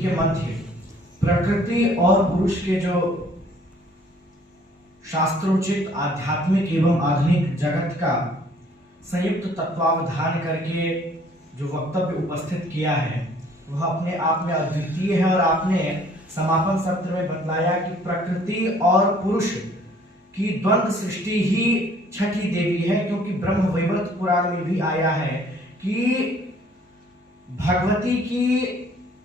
के मध्य प्रकृति और पुरुष के जो शास्त्रोचित आध्यात्मिक एवं आधुनिक जगत का संयुक्त तत्वावधान करके जो वक्तव्य उपस्थित किया है वह अपने आप में अद्वितीय है। और आपने समापन सत्र में बतलाया कि प्रकृति और पुरुष की द्वंद्व सृष्टि ही छठी देवी है, क्योंकि ब्रह्म वैवर्त पुराण में भी आया है कि भगवती की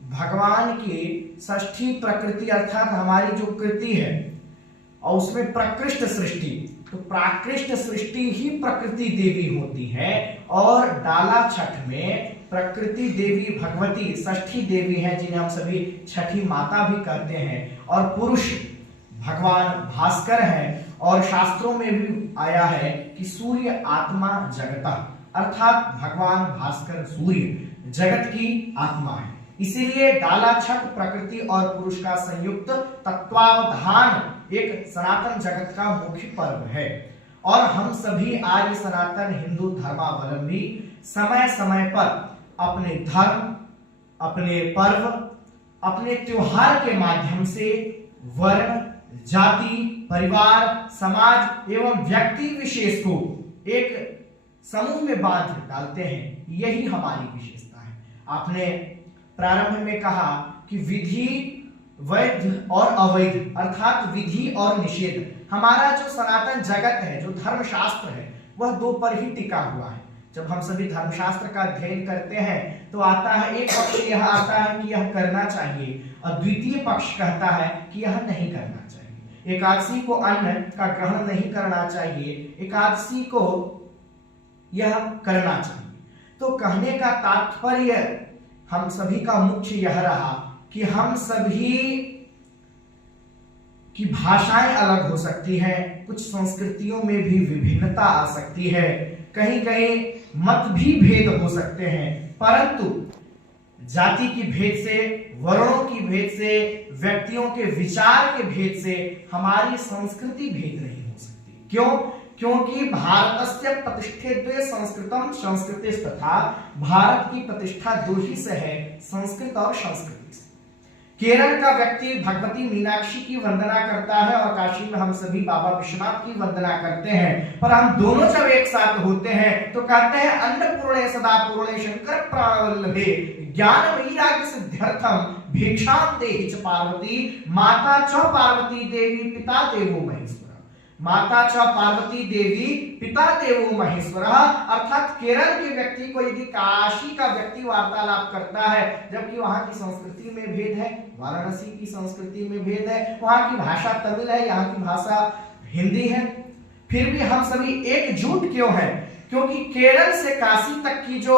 भगवान की षष्ठी प्रकृति अर्थात हमारी जो कृति है और उसमें प्रकृष्ट सृष्टि, तो प्राकृष्ट सृष्टि ही प्रकृति देवी होती है। और डाला छठ में प्रकृति देवी भगवती षष्ठी देवी है, जिन्हें हम सभी छठी माता भी कहते हैं। और पुरुष भगवान भास्कर है। और शास्त्रों में भी आया है कि सूर्य आत्मा जगता, अर्थात भगवान भास्कर सूर्य जगत की आत्मा है। इसीलिए डाला छठ प्रकृति और पुरुष का संयुक्त तत्वावधान एक सनातन जगत का मुख्य पर्व है। और हम सभी आज सनातन हिंदू धर्मावलंबी समय समय पर अपने धर्म, अपने पर्व, अपने त्योहार के माध्यम से वर्ण, जाति, परिवार, समाज एवं व्यक्ति विशेष को एक समूह में बांध डालते हैं। यही हमारी विशेषता है। आपने प्रारंभ में कहा कि विधि, वैध और अवैध अर्थात विधि और निषेध, हमारा जो सनातन जगत है, जो धर्मशास्त्र है, वह दो पर ही टिका हुआ है। जब हम सभी धर्मशास्त्र का अध्ययन करते हैं तो आता है, एक पक्ष यह आता है कि यह करना चाहिए, अद्वितीय पक्ष कहता है कि यह नहीं करना चाहिए। एकादशी को अन्न का ग्रहण नहीं करना चाहिए, एकादशी को यह करना चाहिए। तो कहने का तात्पर्य हम सभी का मुख्य यह रहा कि हम सभी की भाषाएं अलग हो सकती हैं, कुछ संस्कृतियों में भी विभिन्नता आ सकती है, कहीं कहीं मत भी भेद हो सकते हैं, परंतु जाति की भेद से, वर्णों की भेद से, व्यक्तियों के विचार के भेद से हमारी संस्कृति भेद नहीं हो सकती। क्यों? क्योंकि भारतस्य प्रतिष्ठित्वे संस्कृतम संस्कृतिस् तथा, भारत की प्रतिष्ठा दो ही से है, संस्कृत और संस्कृति से। केरल का व्यक्ति भगवती मीनाक्षी की वंदना करता है और काशी में हम सभी बाबा विश्वनाथ की वंदना करते हैं, पर हम दोनों जब एक साथ होते हैं तो कहते हैं अन्नपूर्णे सदा पूर्णे शंकर प्रावल्लभे ज्ञान वैराग्य सिद्ध्यर्थम भिक्षाम देहि च पार्वती माता च पार्वती देवी पिता देवो महेश्वर। माता च पार्वती देवी पिता देवो महेश्वर, अर्थात केरल के व्यक्ति को यदि काशी का व्यक्ति वार्तालाप करता है, जबकि वहां की संस्कृति में भेद है, वाराणसी की संस्कृति में भेद है, वहां की भाषा तमिल है, यहाँ की भाषा हिंदी है, फिर भी हम सभी एकजुट क्यों हैं? क्योंकि केरल से काशी तक की जो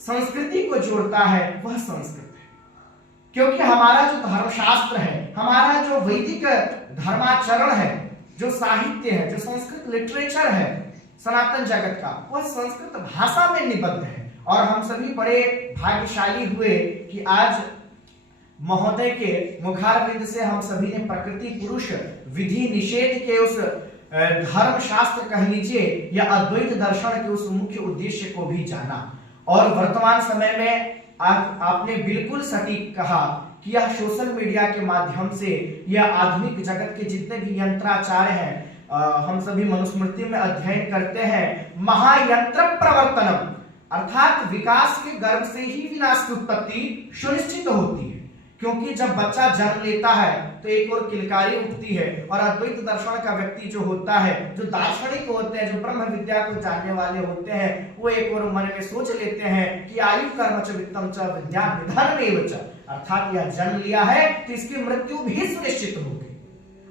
संस्कृति को जोड़ता है वह संस्कृत है। क्योंकि हमारा जो धर्मशास्त्र है, हमारा जो वैदिक धर्माचरण है, जो साहित्य है, जो संस्कृत लिटरेचर है सनातन जगत का, वह संस्कृत भाषा में निबद्ध है। और हम सभी बड़े भाग्यशाली हुए कि आज महोदय के मुखारविंद से हम सभी ने प्रकृति पुरुष विधि निषेध के उस धर्म शास्त्र कह लीजिए या अद्वैत दर्शन के उस मुख्य उद्देश्य को भी जाना। और वर्तमान समय में आपने बिल्कुल सटीक कहा कि यह सोशल मीडिया के माध्यम से या आधुनिक जगत के जितने भी यंत्राचार्य हैं, हम सभी मनुस्मृति में अध्ययन करते हैं, महायंत्र प्रवर्तनम अर्थात विकास के गर्भ से ही विनाश की उत्पत्ति सुनिश्चित होती है। क्योंकि जब बच्चा जन्म लेता है तो एक और किलकारी उठती है, और अद्वैत दर्शन का व्यक्ति जो होता है, जो दार्शनिक होते हैं, जो ब्रह्म विद्या को जानने वाले होते हैं, वो एक और मन में सोच लेते हैं कि आयु कर्म च वित्तम च विद्या निधनमेव च, अर्थात यह जन्म लिया है तो इसकी मृत्यु भी सुनिश्चित होगी।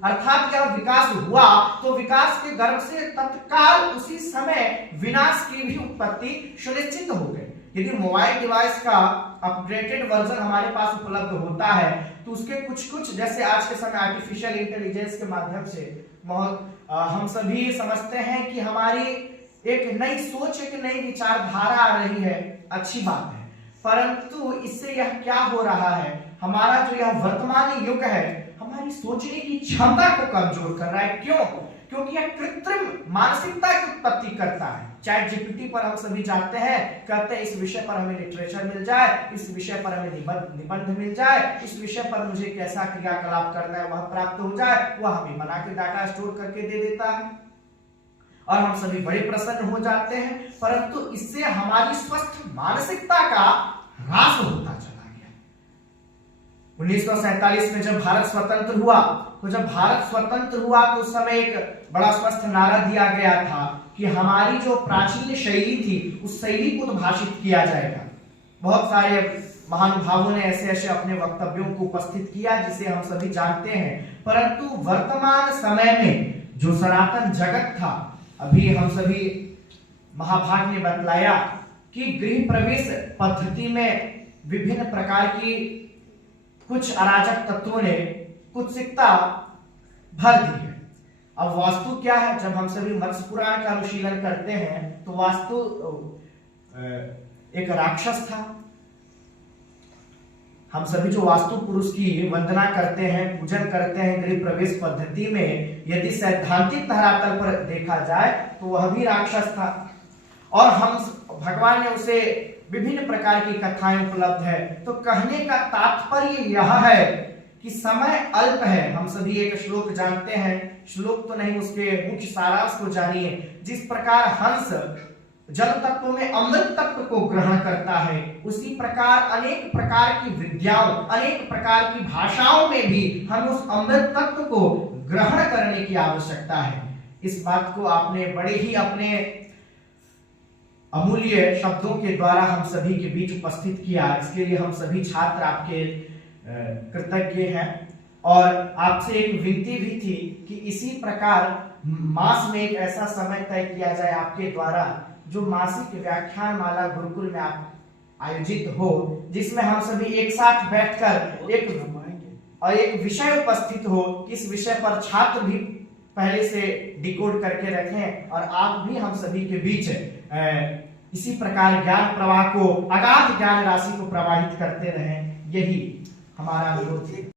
अर्थात यह विकास हुआ तो विकास के गर्भ से तत्काल उसी समय विनाश की भी उत्पत्ति सुनिश्चित हो गई। यदि मोबाइल डिवाइस का अपडेटेड वर्जन हमारे पास उपलब्ध होता है तो उसके कुछ जैसे आज के समय आर्टिफिशियल इंटेलिजेंस के माध्यम से हम सभी समझते हैं कि हमारी एक नई सोच, एक नई विचारधारा आ रही है, अच्छी बात है। परंतु इससे यह क्या हो रहा है, हमारा जो यह वर्तमान युग है हमारी सोचने की क्षमता को कमजोर कर रहा है। क्यों? क्योंकि यह कृत्रिम मानसिकता की उत्पत्ति करता है। चैट जीपीटी पर हम सभी जाते हैं, कहते हैं इस विषय पर हमें लिटरेचर मिल जाए, इस विषय पर हमें निबंध मिल जाए, इस विषय पर मुझे कैसा क्रियाकलाप करना है वह प्राप्त हो जाए, वह हमें बना के डाटा स्टोर करके दे देता है और हम सभी बड़े प्रसन्न हो जाते हैं। परंतु इससे हमारी स्वस्थ मानसिकता का ह्रास होता चला गया। 1947 में जब भारत स्वतंत्र हुआ, तो जब भारत स्वतंत्र हुआ तो उस समय एक बड़ा स्वस्थ नारा दिया गया था कि हमारी जो प्राचीन शैली थी उस शैली को उद्भाषित किया जाएगा। बहुत सारे महानुभावों ने ऐसे ऐसे अपने वक्तव्यों को उपस्थित किया जिसे हम सभी जानते हैं। परंतु वर्तमान समय में जो सनातन जगत था, अभी हम सभी महाभाग ने बतलाया कि गृह प्रवेश पद्धति में विभिन्न प्रकार की कुछ अराजक तत्वों ने कुत्सिकता भर दी है। अब वास्तु क्या है? जब हम सभी मत्स्य पुराण का अनुशीलन करते हैं तो वास्तु एक राक्षस था। हम सभी जो वास्तु पुरुष की वंदना करते हैं, पूजन करते हैं गृह प्रवेश पद्धति में, यदि सैद्धांतिक धरातल पर देखा जाए तो वह भी राक्षस था और हम भगवान ने उसे विभिन्न प्रकार की कथाएं उपलब्ध है। तो कहने का तात्पर्य यह है कि समय अल्प है। हम सभी एक श्लोक जानते हैं, श्लोक तो नहीं उसके मुख्य सारांश को जानिए। जिस प्रकार हंस जल तत्व में अमृत तत्व को ग्रहण करता है, उसी प्रकार अनेक प्रकार की विद्याओं, अनेक प्रकार की भाषाओं में भी हम उस अमृत तत्व को ग्रहण करने की आवश्यकता है। इस बात को आपने बड़े ही अपने अमूल्य शब्दों के द्वारा हम सभी के बीच उपस्थित किया। इसके लिए हम सभी छात्र आपके कृतज्ञ हैं और आपसे एक विनती भी थी कि इसी प्रकार मास में एक ऐसा समय तय किया जाए आपके द्वारा जो मासिक व्याख्यान माला गुरुकुल में आप आयोजित हो, जिसमें हम सभी एक साथ बैठकर एक विषय उपस्थित हो। इस विषय पर छात्र भी पहले से डिकोड करके रखें और आप भी हम सभी के बीच इसी प्रकार ज्ञान प्रवाह को, अगाध ज्ञान राशि को प्रवाहित करते रहें। यही हमारा अनुरोध है।